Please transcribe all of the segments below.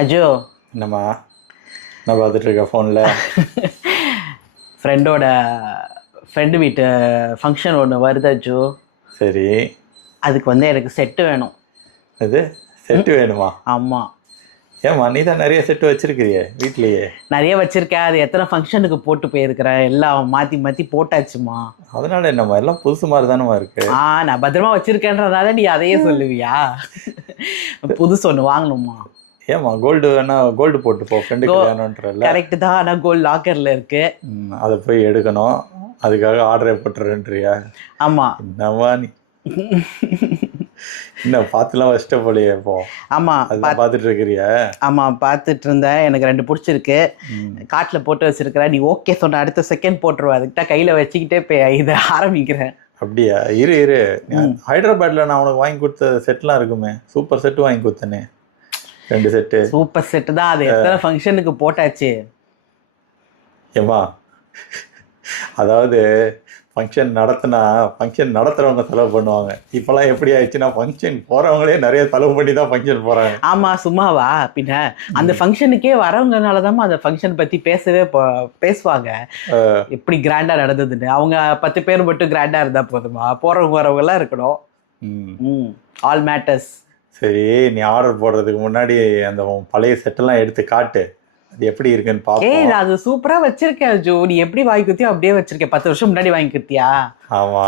அஜோ, என்னம்மா என்ன பார்த்துட்டு இருக்க ஃபோனில்? ஃப்ரெண்டோட ஃப்ரெண்டு வீட்டு ஃபங்க்ஷன் ஒன்று வருது அஜோ. சரி, அதுக்கு வந்து எனக்கு செட்டு வேணும். அது செட்டு வேணுமா? ஆமாம், ஏம்மா நீ தான் நிறைய செட்டு வச்சிருக்கிறியே வீட்லேயே. நிறைய வச்சுருக்கேன். அது எத்தனை ஃபங்க்ஷனுக்கு போட்டு போயிருக்கிறேன், எல்லாம் மாற்றி மாற்றி போட்டாச்சுமா. அதனால என்னம்மா எல்லாம் புதுசு மாதிரி தானம்மா இருக்கு. நான் பத்திரமா வச்சுருக்கேன்றதால நீ அதையே சொல்லுவியா? புதுசு ஒன்று வாங்கணுமா? ஏம்மா கோல்டு வேணா கோல்டு போட்டு போ, ஃப்ரெண்டுக்கு வேணுன்றல. கரெக்டு தான், ஆனால் கோல்டு லாக்கரில் இருக்கு. அதை போய் எடுக்கணும், அதுக்காக ஆர்டரே போட்டுறேன்றியா? ஆமாம். என்னம்மா நீ என்ன பார்த்துலாம் வச்சிட்ட போலையே இப்போ? ஆமாம், அதுதான் பார்த்துட்டு இருக்கிறியா? ஆமாம், பார்த்துட்டு இருந்தேன். எனக்கு 2 பிடிச்சிருக்கு, காட்டில் போட்டு வச்சிருக்கிறேன். நீ ஓகே சொன்ன அடுத்த செகண்ட் போட்டுருவா. அதுக்கிட்ட கையில் வச்சுக்கிட்டே இதை ஆரம்பிக்கிறேன். அப்படியா? இரு ஹைதராபாத்தில் நான் உனக்கு வாங்கி கொடுத்த செட்லாம் இருக்குமே, சூப்பர் செட்டு வாங்கி கொடுத்தனே, 2 செட்டு. சூப்பர் செட்டு தான், அது எத்தனை ஃபங்க்ஷனுக்கு போட்டாச்சு. ஏம்மா அதாவது ஃபங்க்ஷன் நடத்துகிறவங்க செலவு பண்ணுவாங்க. இப்போல்லாம் எப்படி ஆயிடுச்சுன்னா ஃபங்க்ஷன் போகிறவங்களே நிறைய செலவு பண்ணி தான் ஃபங்க்ஷன் போகிறாங்க. ஆமாம், சும்மாவா பின்ன. அந்த ஃபங்க்ஷனுக்கே வரவங்கனால தான் அந்த ஃபங்க்ஷன் பற்றி பேசுவாங்க, எப்படி கிராண்டாக நடந்ததுன்னு. அவங்க 10 பேர் மட்டும் கிராண்டாக இருந்தால் போதுமா? போகிறவங்க வரவங்கலாம் இருக்கணும். All matters. சரி, நீ ஆர்டர் போடுறதுக்கு முன்னாடி அந்த பழைய செட்டெல்லாம் எடுத்து காட்டு, அது எப்படி இருக்குன்னு பார்ப்போம். நான் அது சூப்பரா வச்சிருக்கேன் ஜோ. நீ எப்படி வாங்கி கொடுத்தியோ அப்படியே வச்சிருக்கேன். 10 வருஷம் முன்னாடி வாங்கி கொடுத்தியா? ஆமா,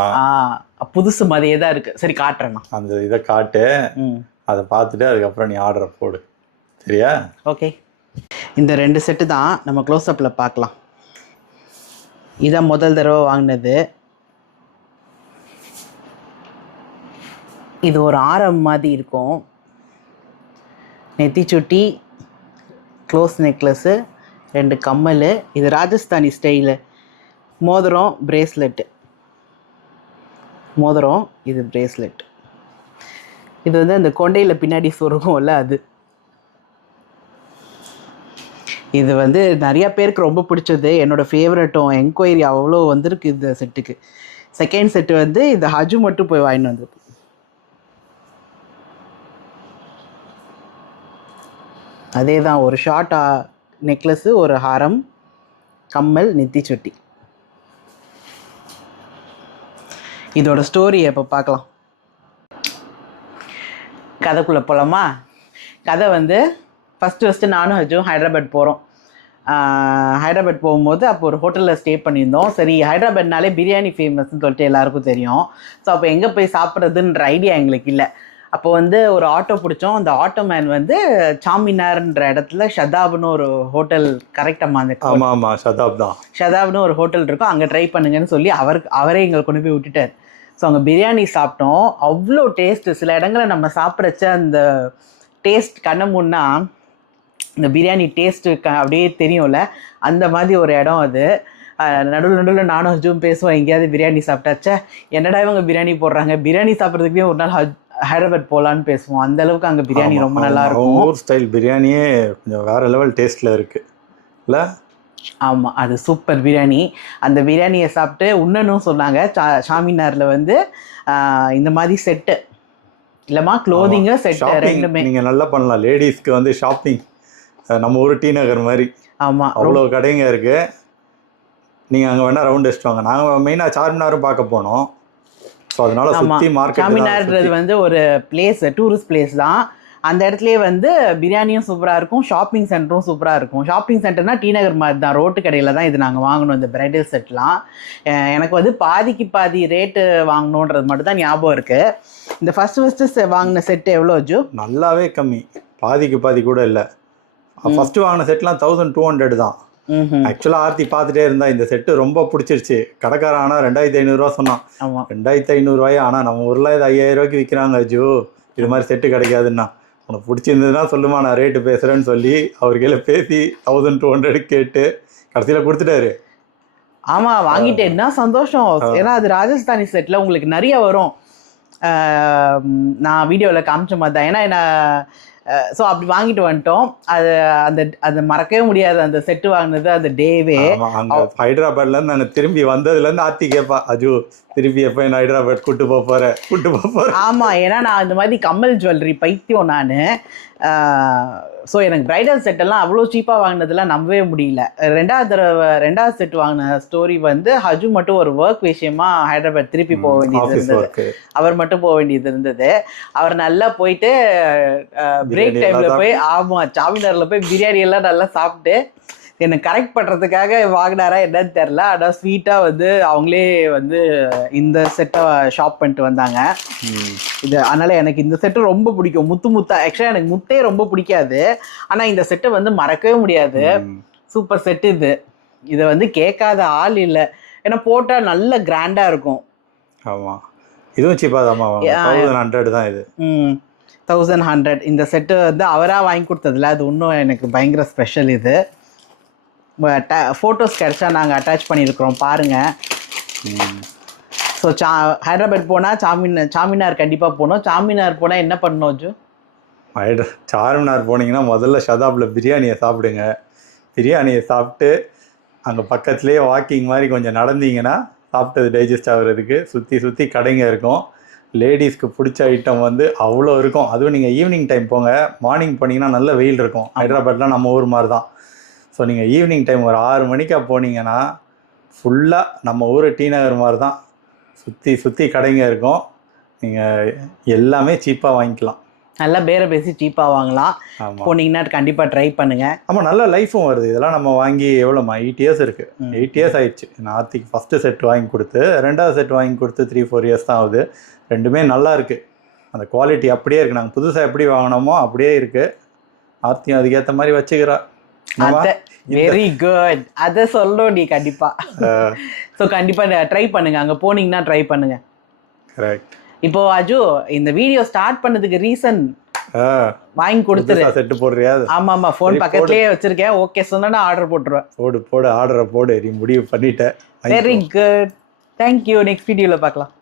புதுசு மாதிரியே தான் இருக்கு. சரி, காட்டுறேன். அந்த இதை காட்டு, அதை பார்த்துட்டு அதுக்கப்புறம் நீ ஆர்டரை போடு, சரியா? ஓகே. இந்த 2 செட்டு தான் நம்ம க்ளோஸ்அப்பில் பார்க்கலாம். இதான் முதல் தடவை வாங்கினது. இது ஒரு ஆரம் மாதிரி இருக்கும். நெத்தி சுட்டி, க்ளோஸ் நெக்லஸ்ஸு, 2 கம்மல். இது ராஜஸ்தானி ஸ்டைலு. மோதிரம், பிரேஸ்லெட்டு. மோதிரம், இது பிரேஸ்லெட். இது வந்து அந்த கொண்டையில் பின்னாடி சொருகும்ல அது. இது வந்து நிறையா பேருக்கு ரொம்ப பிடிச்சது, என்னோடய ஃபேவரட்டும். என்கொயரி அவ்வளோ வந்திருக்கு இந்த செட்டுக்கு. செகண்ட் செட்டு வந்து இந்த ஹஜு மட்டும் போய் வாங்கிட்டு வந்திருக்கு. அதே தான், ஒரு ஷார்ட் நெக்லஸ்ஸு, ஒரு ஹாரம், கம்மல், நெத்தி சுட்டி. இதோட ஸ்டோரியை இப்போ பார்க்கலாம். கதைக்குள்ளே போகலாமா? கதை வந்து ஃபஸ்ட்டு நானும் ஹஜும் ஹைதராபாத் போகிறோம். ஹைதராபாத் போகும்போது அப்போ ஒரு ஹோட்டலில் ஸ்டே பண்ணியிருந்தோம். சரி, ஹைதராபாத்னாலே பிரியாணி ஃபேமஸ்ன்னு சொல்லிட்டு எல்லாருக்கும் தெரியும். ஸோ அப்போ எங்கே போய் சாப்பிட்றதுன்ற ஐடியா எங்களுக்கு இல்லை. அப்போ வந்து ஒரு ஆட்டோ பிடிச்சோம். அந்த ஆட்டோ மேன் வந்து சாமினார்ன்ற இடத்துல ஷதாப்னு ஒரு ஹோட்டல், கரெக்டாக அந்த ஷதாப்னு ஒரு ஹோட்டல் இருக்கும், அங்கே ட்ரை பண்ணுங்கன்னு சொல்லி அவரே எங்களை கொண்டு போய் விட்டுட்டார். ஸோ அங்கே பிரியாணி சாப்பிட்டோம். அவ்வளோ டேஸ்ட்டு. சில இடங்களில் நம்ம சாப்பிட்றச்ச அந்த டேஸ்ட் கண்ண முன்னா இந்த பிரியாணி டேஸ்ட்டு அப்படியே தெரியும்ல, அந்த மாதிரி ஒரு இடம் அது. நடுவில் நானும் ஹஜும் பேசுவோம், எங்கேயாவது பிரியாணி சாப்பிட்டாச்சா என்னடா இவங்க பிரியாணி போடுறாங்க, பிரியாணி சாப்பிட்றதுக்கே ஒரு நாள் ஹைதராபாத் போகலான்னு பேசுவோம். அந்த அளவுக்கு அங்கே பிரியாணி ரொம்ப நல்லா இருக்கும். ஊர் ஸ்டைல் பிரியாணியே கொஞ்சம் வேறு லெவல் டேஸ்ட்டில் இருக்குது இல்லை? ஆமாம், அது சூப்பர் பிரியாணி. அந்த பிரியாணியை சாப்பிட்டு உண்ணனும் சொன்னாங்க. சாமினாரில் வந்து இந்த மாதிரி செட்டு இல்லைம்மா, க்ளோதிங்கு செட்டு ரெண்டுமே நீங்கள் நல்லா பண்ணலாம். லேடிஸ்க்கு வந்து ஷாப்பிங் நம்ம ஊர் டி நகர் மாதிரி. ஆமாம், அவ்வளோ கடைங்க இருக்குது. நீங்கள் அங்கே வேணால் ரவுண்ட் அடிச்சுட்டு வாங்க. நாங்கள் மெயினாக சார்மினாரும் பார்க்க போனோம். ஸோ அதனால சுற்றி மார்க்கெட். சாமினார்ன்றது வந்து ஒரு பிளேஸ், டூரிஸ்ட் பிளேஸ் தான். அந்த இடத்துலேயே வந்து பிரியாணியும் சூப்பராக இருக்கும், ஷாப்பிங் சென்டரும் சூப்பராக இருக்கும். ஷாப்பிங் சென்டர்னால் டி நகர் மாதிரி தான், ரோட்டு கடையில் தான் இது நாங்கள் வாங்கணும். இந்த பிரைடல் செட்லாம் எனக்கு வந்து பாதிக்கு பாதி ரேட்டு வாங்கணுன்றது மட்டும் தான் ஞாபகம் இருக்குது. இந்த ஃபஸ்ட்டு வாங்கின செட்டு எவ்வளோ ஜோ? நல்லாவே கம்மி, பாதிக்கு பாதி கூட இல்லை. ஃபஸ்ட்டு வாங்கின செட்லாம் 1200 தான். ஆக்சுவலாக ஆர்த்தி பார்த்துட்டே இருந்தா இந்த செட்டு ரொம்ப பிடிச்சிருச்சு. கடைக்காரன் ஆனால் 2500 சொன்னான். 2500 ஆனால் நம்ம ஊரில் இது 5000 விற்கிறாங்க. ஜோ இது மாதிரி செட்டு கிடைக்காதுன்னா, உனக்கு பிடிச்சிருந்ததுன்னா சொல்லுமா, நான் ரேட்டு பேசுகிறேன்னு சொல்லி அவர்களை பேசி 1200 கேட்டு கடைசியில் கொடுத்துட்டாரு. ஆமாம், வாங்கிட்டேன். என்ன சந்தோஷம். ஏன்னா அது ராஜஸ்தானி செட்டில் உங்களுக்கு நிறைய வரும். நான் வீடியோவில் காமிச்ச மாதிரி தான். ஏன்னா என்ன, ஸோ அப்படி வாங்கிட்டு வந்துட்டோம். அது மறக்கவே முடியாது, அந்த செட்டு வாங்கினது அந்த டேவே. ஹைதராபாத்லேருந்து நாங்கள் திரும்பி வந்ததுலேருந்து ஆர்த்தி கேட்பா, அஜு திருப்பி எப்போ என்ன ஹைதராபாத் கூட்டு போகிறேன். ஆமாம், ஏன்னா நான் இந்த மாதிரி கம்மல் ஜுவல்லரி பைத்தியம் நான். ஸோ எனக்கு பிரைடல் செட்டெல்லாம் அவ்வளோ சீப்பாக வாங்கினதெல்லாம் நம்பவே முடியல. ரெண்டாவது செட் வாங்கின ஸ்டோரி வந்து ஹஜு மட்டும் ஒரு ஒர்க் விஷயமா ஹைதராபாத் திருப்பி போக வேண்டியது இருந்தது. அவர் மட்டும் போக வேண்டியது இருந்தது. அவர் நல்லா போயிட்டு பிரேக் டைமில் போய் சாமினாரில் போய் பிரியாணி எல்லாம் நல்லா சாப்பிட்டு என்னை கரெக்ட் பண்ணுறதுக்காக வாங்கினாரா என்னன்னு தெரில. ஆனால் ஸ்வீட்டாக வந்து அவங்களே வந்து இந்த செட்டை ஷாப் பண்ணிட்டு வந்தாங்க. இது அதனால் எனக்கு இந்த செட்டு ரொம்ப பிடிக்கும். முத்தா ஆக்சுவலாக எனக்கு முத்தே ரொம்ப பிடிக்காது. ஆனால் இந்த செட்டை வந்து மறக்கவே முடியாது. சூப்பர் செட்டு இது. இதை வந்து கேட்காத ஆள் இல்லை. ஏன்னா போட்டால் நல்ல கிராண்டாக இருக்கும். ஆமாம், இதுவும் சீப்பாக தான் 1100 தான் இது. 1100. இந்த செட்டு வந்து அவராக வாங்கி கொடுத்ததில்ல, அது இன்னும் எனக்கு பயங்கர ஸ்பெஷல். இது ஃபோட்டோஸ் கிடைச்சா நாங்கள் அட்டாச் பண்ணியிருக்கிறோம் பாருங்கள். ஸோ ஹைதராபாத் போனால் சாமினார் கண்டிப்பாக போகணும். சாமினார் போனால் என்ன பண்ணணும் அஜு? சார்மினார் போனீங்கன்னா முதல்ல ஷதாபில் பிரியாணியை சாப்பிடுங்க. பிரியாணியை சாப்பிட்டு அங்கே பக்கத்துலேயே வாக்கிங் மாதிரி கொஞ்சம் நடந்தீங்கன்னா சாப்பிட்டது டைஜஸ்ட் ஆகுறதுக்கு சுற்றி கடைங்க இருக்கும். லேடிஸ்க்கு பிடிச்ச ஐட்டம் வந்து அவ்வளோ இருக்கும். அதுவும் நீங்கள் ஈவினிங் டைம் போங்க. மார்னிங் போனீங்கன்னா நல்ல வெயில் இருக்கும். ஹைதராபாத்லாம் நம்ம ஊர் மாதிரி தான். ஸோ நீங்கள் ஈவினிங் டைம் ஒரு 6 மணிக்கா போனீங்கன்னா ஃபுல்லாக நம்ம ஊர் டி நகர் மாதிரி தான். சுற்றி கடைங்க இருக்கும். நீங்கள் எல்லாமே சீப்பாக வாங்கிக்கலாம். நல்லா பேரை பேசி சீப்பாக வாங்கலாம். போனீங்கன்னா கண்டிப்பாக ட்ரை பண்ணுங்கள். ஆமாம், நல்ல லைஃப்பும் வருது. இதெல்லாம் நம்ம வாங்கி எவ்வளோமா 8 இயர்ஸ் இருக்குது. 8 இயர்ஸ் ஆயிடுச்சு. நான் ஆர்த்திக்கு ஃபஸ்ட்டு செட் வாங்கி கொடுத்து 2வது செட் வாங்கி கொடுத்து 3-4 இயர்ஸ் தான் ஆகுது. ரெண்டுமே நல்லா இருக்குது. அந்த குவாலிட்டி அப்படியே இருக்குது. நாங்கள் புதுசாக எப்படி வாங்கினோமோ அப்படியே இருக்குது. ஆர்த்தியும் அதுக்கேற்ற மாதிரி வச்சுக்கிறா. Very good. அதை சொல்லணும் நீ கண்டிப்பா. ஸோ கண்டிப்பா ட்ரை பண்ணுங்க. அங்க போனீங்கன்னா ட்ரை பண்ணுங்க. கரெக்ட். இப்போ அஜு, இந்த வீடியோ ஸ்டார்ட் பண்ணதுக்கு ரீசன் வாங்கி கொடுத்துரு. செட்டு போடுறியா? ஆமா, ஃபோன் பக்கத்துலயே வச்சிருக்கேன். ஓகே சொன்னா ஆர்டர் போட்டுருவேன். போடு ஆர்டரை போடு. நீ முடிவு பண்ணிட்ட. Very good. தேங்க்யூ. நெக்ஸ்ட் வீடியோல பார்க்கலாம்.